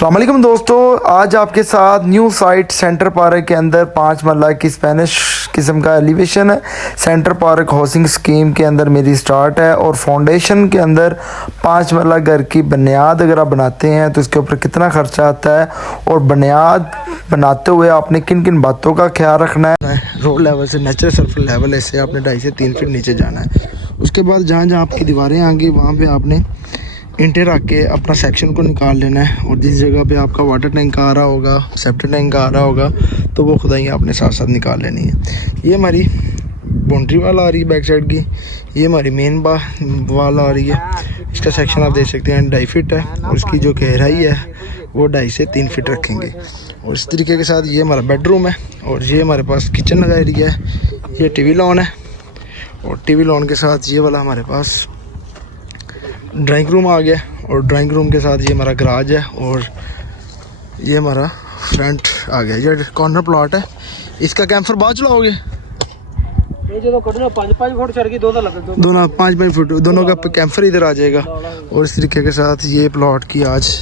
अस्सलाम वालेकुम दोस्तों, आज आपके साथ न्यू साइट सेंटर पार्क के अंदर 5 मरला की स्पेनिश किस्म का एलिवेशन है। सेंटर पार्क हाउसिंग स्कीम के अंदर मेरी स्टार्ट है और फाउंडेशन के अंदर 5 मरला घर की बुनियाद अगर आप बनाते हैं तो इसके ऊपर कितना खर्चा आता है और बुनियाद बनाते हुए आपने किन किन बातों का ख्याल रखना है। रोड लेवल से नेचुरल सर्फल लेवल ऐसे आपने 2.5 से 3 फीट नीचे जाना है। उसके बाद जहाँ जहाँ आपकी दीवारें आएंगी वहाँ पे आपने इंटर रख के अपना सेक्शन को निकाल लेना है और जिस जगह पे आपका वाटर टैंक आ रहा होगा, सेप्टिक टैंक आ रहा होगा, तो वो खुदाई आपने साथ साथ निकाल लेनी है। ये हमारी बाउंड्री वाल आ रही है बैक साइड की, ये हमारी मेन वाल आ रही है। इसका सेक्शन आप देख सकते हैं 2.5 फीट है और इसकी जो गहराई है वो 2.5 से 3 फीट रखेंगे। और इस तरीके के साथ ये हमारा बेडरूम है और ये हमारे पास किचन लगा एरिया है। ये टीवी लॉन है और टीवी लॉन के साथ ये वाला हमारे पास ड्राइंग रूम आ गया और ड्राइंग रूम के साथ ये हमारा गराज है और ये हमारा फ्रंट आ गया। ये कॉर्नर प्लॉट है। इसका कैंपर बाद चलाओगे दोनों 5-5 फुट दोनों का कैंपर इधर आ जाएगा। और इस तरीके के साथ ये प्लॉट की आज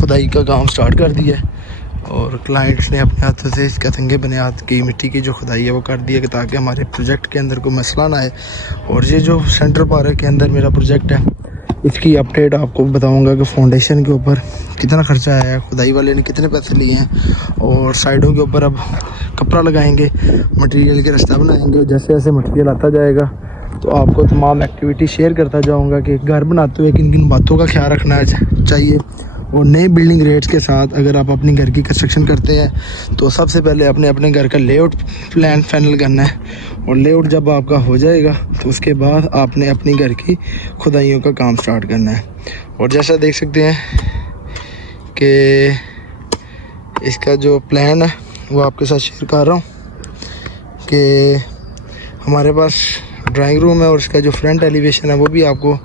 खुदाई का काम स्टार्ट कर दिया है और क्लाइंट्स ने अपने हाथों से इसका तंगे बुनियाद की मिट्टी की जो खुदाई है वो कर दी है ताकि हमारे प्रोजेक्ट के अंदर कोई मसला ना आए। और ये जो सेंटर पार्क के अंदर मेरा प्रोजेक्ट है इसकी अपडेट आपको बताऊंगा कि फाउंडेशन के ऊपर कितना खर्चा आया है, खुदाई वाले ने कितने पैसे लिए हैं और साइडों के ऊपर अब कपड़ा लगाएंगे, मटेरियल के रास्ता बनाएंगे। और जैसे जैसे मटेरियल आता जाएगा तो आपको तमाम एक्टिविटी शेयर करता जाऊँगा कि घर बनाते हुए किन किन बातों का ख्याल रखना चाहिए। और नए बिल्डिंग रेट्स के साथ अगर आप अपनी घर की कंस्ट्रक्शन करते हैं तो सबसे पहले आपने अपने घर का लेआउट प्लान फाइनल करना है और लेआउट जब आपका हो जाएगा तो उसके बाद आपने अपनी घर की खुदाइयों का काम स्टार्ट करना है। और जैसा देख सकते हैं कि इसका जो प्लान है वो आपके साथ शेयर कर रहा हूँ कि हमारे पास ड्राइंग रूम है और इसका जो फ्रंट एलिवेशन है वो भी आपको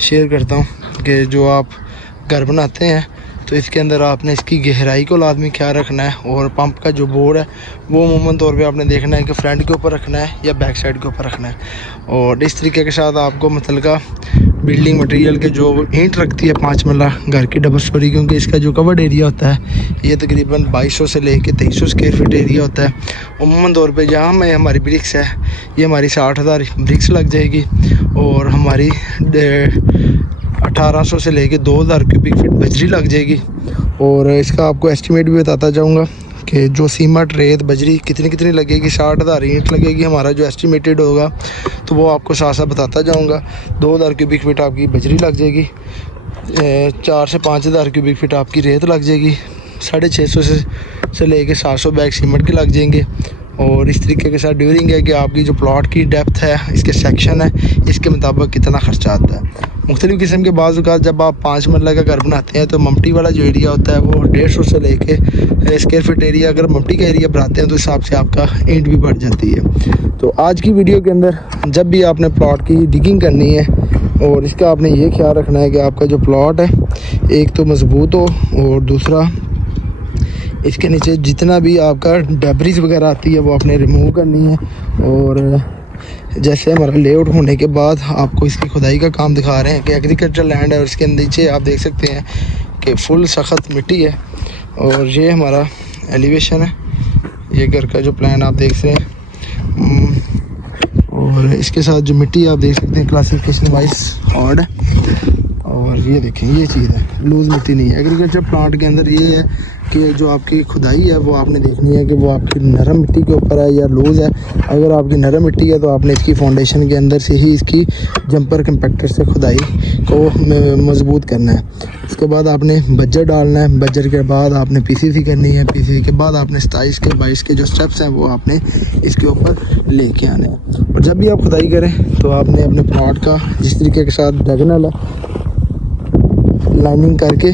शेयर करता हूँ कि जो आप घर बनाते हैं तो इसके अंदर आपने इसकी गहराई को लाजमी ख्याल रखना है। और पंप का जो बोर है वो अमूमन तौर पे आपने देखना है कि फ्रंट के ऊपर रखना है या बैक साइड के ऊपर रखना है। और इस तरीके के साथ आपको मतलब बिल्डिंग मटेरियल के जो ईंट रखती है 5 मरला घर की डबल स्टोरी, क्योंकि इसका जो कवर्ड एरिया होता है ये तकरीबन 2200 से लेके 2300 स्क्वायर फीट एरिया होता है। अमूमन तौर पे जहाँ में हमारी ब्रिक्स है ये हमारी 60,000 ब्रिक्स लग जाएगी और हमारी 1800 से लेके 2000 क्यूबिक फीट बजरी लग जाएगी। और इसका आपको एस्टीमेट भी बताता जाऊंगा कि जो सीमेंट रेत बजरी कितनी लगेगी। 60,000 ईंट लगेगी हमारा जो एस्टीमेटेड होगा तो वो आपको साथ साथ बताता जाऊंगा। 2000 क्यूबिक फीट आपकी बजरी लग जाएगी, 4 से 5000 क्यूबिक फीट आपकी रेत लग जाएगी, 650 से लेके 700 बैग सीमेंट के लग जाएंगे। और इस तरीके के साथ ड्यूरिंग है कि आपकी जो प्लॉट की डेप्थ है, इसके सेक्शन है, इसके मुताबिक कितना खर्चा आता है। मुख्तलिफ़ किस्म के बाज़ औक़ात जब आप 5 मरला का घर बनाते हैं तो ममटी वाला जो एरिया होता है वो 150 से लेके स्क्वायर फीट एरिया, अगर ममटी का एरिया बनाते हैं तो हिसाब से आपका ईंट भी बढ़ जाती है। तो आज की वीडियो के अंदर जब भी आपने प्लॉट की डिगिंग करनी है और इसका आपने ये ख्याल रखना है कि आपका जो प्लॉट है एक तो मजबूत हो और दूसरा इसके नीचे जितना भी आपका डेब्रिस वगैरह आती है वो आपने रिमूव करनी है। और जैसे हमारा लेआउट होने के बाद आपको इसकी खुदाई का काम दिखा रहे हैं कि एग्रीकल्चर लैंड है और इसके नीचे आप देख सकते हैं कि फुल सख्त मिट्टी है। और ये हमारा एलिवेशन है, ये घर का जो प्लान आप देख रहे हैं। और इसके साथ जो मिट्टी आप देख सकते हैं क्लासिफिकेशन वाइज हार्ड है और ये देखें ये चीज़ है, लूज़ मिट्टी नहीं है। एग्रीकल्चर प्लांट के अंदर ये है कि जो आपकी खुदाई है वो आपने देखनी है कि वो आपकी नरम मिट्टी के ऊपर है या लूज़ है। अगर आपकी नरम मिट्टी है तो आपने इसकी फाउंडेशन के अंदर से ही इसकी जंपर कंपैक्टर से खुदाई को मजबूत करना है। उसके बाद आपने बज्जर डालना है, बज्जर के बाद आपने पीसीसी करनी है, पीसीसी के बाद आपने 27 के 22 के जो स्टेप्स हैं वो आपने इसके ऊपर लेके आने हैं। और जब भी आप खुदाई करें तो आपने अपने प्लॉट का जिस तरीके के साथ डायगोनल है लाइनिंग करके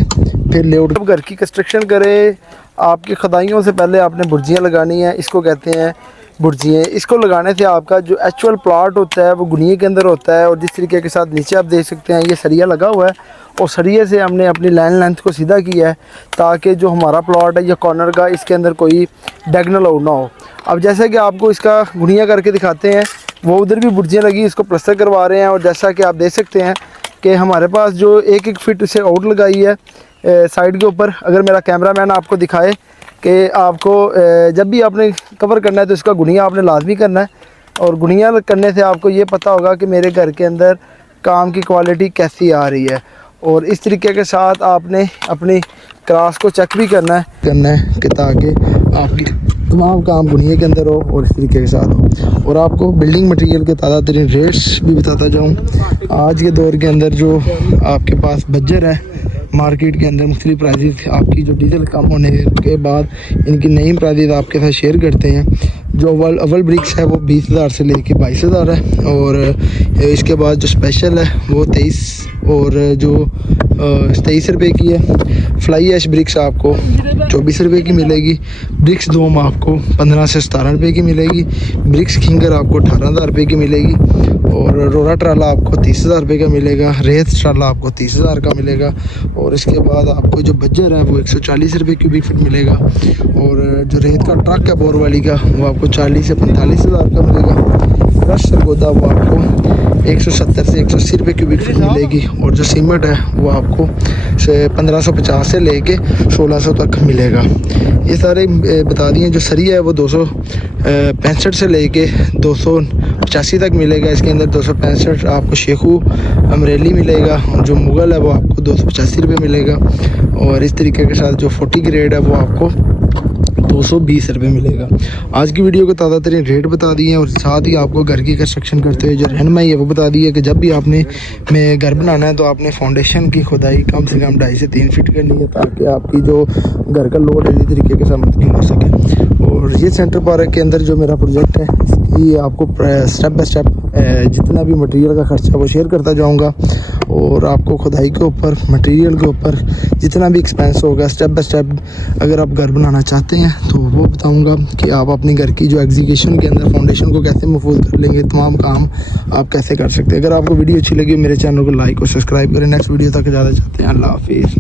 फिर लेआउट। जब घर की कंस्ट्रक्शन करें आपकी खुदाइयों से पहले आपने बुर्जियाँ लगानी है, इसको कहते हैं बुर्जियाँ। इसको लगाने से आपका जो एक्चुअल प्लॉट होता है वो गुनिये के अंदर होता है। और जिस तरीके के साथ नीचे आप देख सकते हैं ये सरिया लगा हुआ है और सरिये से हमने अपनी लाइन लेंथ को सीधा किया है ताकि जो हमारा प्लॉट है या कॉर्नर का इसके अंदर कोई डायगोनल आउट ना हो। अब जैसा कि आपको इसका गुनिया करके दिखाते हैं, वो उधर भी बुर्जियाँ लगी, इसको प्लस्तर करवा रहे हैं। और जैसा कि आप देख सकते हैं कि हमारे पास जो 1-1 फीट से आउट लगाई है साइड के ऊपर। अगर मेरा कैमरामैन आपको दिखाए कि आपको जब भी आपने कवर करना है तो इसका गुनिया आपने लाजमी करना है, और गुनिया करने से आपको ये पता होगा कि मेरे घर के अंदर काम की क्वालिटी कैसी आ रही है। और इस तरीके के साथ आपने अपनी क्रॉस को चेक भी करना है कि ताकि आपकी तमाम काम गुनिया के अंदर हो और इस तरीके के साथ हो। और आपको बिल्डिंग मटेरियल के ताज़ा तरीन रेट्स भी बताता जाऊँ। आज के दौर के अंदर जो आपके पास बजर है मार्केट के अंदर मुख्तलिफ प्राइजेस, आपकी जो डीजल कम होने के बाद इनकी नई प्राइजेस आपके साथ शेयर करते हैं। जो अव्वल ब्रिक्स है वो 20,000 से लेके 22,000 है, और इसके बाद जो स्पेशल है वो 23 और जो 23 रुपये की है। फ्लाई ऐश ब्रिक्स आपको 24 रुपये की मिलेगी। ब्रिक्स दोम आपको 15 से 17 रुपये की मिलेगी। ब्रिक्स खिंगर आपको 18,000 रुपये की मिलेगी। और रोड़ा ट्राला आपको 30,000 रुपये का मिलेगा। रेत ट्राला आपको 30,000 का मिलेगा। और इसके बाद आपको जो बजर है वो 140 रुपये क्यूबिक फीट मिलेगा। और जो रेत का ट्रक है बोर वाली का वो आपको 40 से 45,000 का मिलेगा। क्रश सरगोदा वो आपको 170 से 180 रुपये क्यूबिक फीट मिलेगी। और जो सीमेंट है वो आपको 1550 से लेके 1600 तक मिलेगा। ये सारे बता दिए। जो सरिया है वो 265 से लेके 285 तक मिलेगा। इसके अंदर 265 आपको शेखू अमरेली मिलेगा। जो मुग़ल है वो आपको 285 रुपये मिलेगा। और इस तरीके के साथ जो 40 ग्रेड है वो आपको 220 रुपये मिलेगा। आज की वीडियो को ताज़ा तरीन रेट बता दिए हैं, और साथ ही आपको घर की कंस्ट्रक्शन करते हुए जो रहनुमाई है वो बता दी है कि जब भी आपने घर बनाना है तो आपने फाउंडेशन की खुदाई कम से कम 2.5 से 3 फीट करनी है, ताकि आपकी जो घर का लोड है इसी तरीके के साथ मुमकिन हो सके। और ये सेंटर पार्क के अंदर जो मेरा प्रोजेक्ट है इसकी आपको स्टेप बाय स्टेप जितना भी मटेरियल का खर्चा वो शेयर करता जाऊँगा। और आपको खुदाई के ऊपर, मटेरियल के ऊपर जितना भी एक्सपेंस होगा स्टेप बाय स्टेप, अगर आप घर बनाना चाहते हैं तो वो बताऊंगा कि आप अपनी घर की जो एग्जीक्यूशन के अंदर फाउंडेशन को कैसे महफूज कर लेंगे, तमाम काम आप कैसे कर सकते हैं। अगर आपको वीडियो अच्छी लगी मेरे चैनल को लाइक और सब्सक्राइब करें। नेक्स्ट वीडियो तक इजाज़त चाहते हैं। अल्लाह हाफिज़।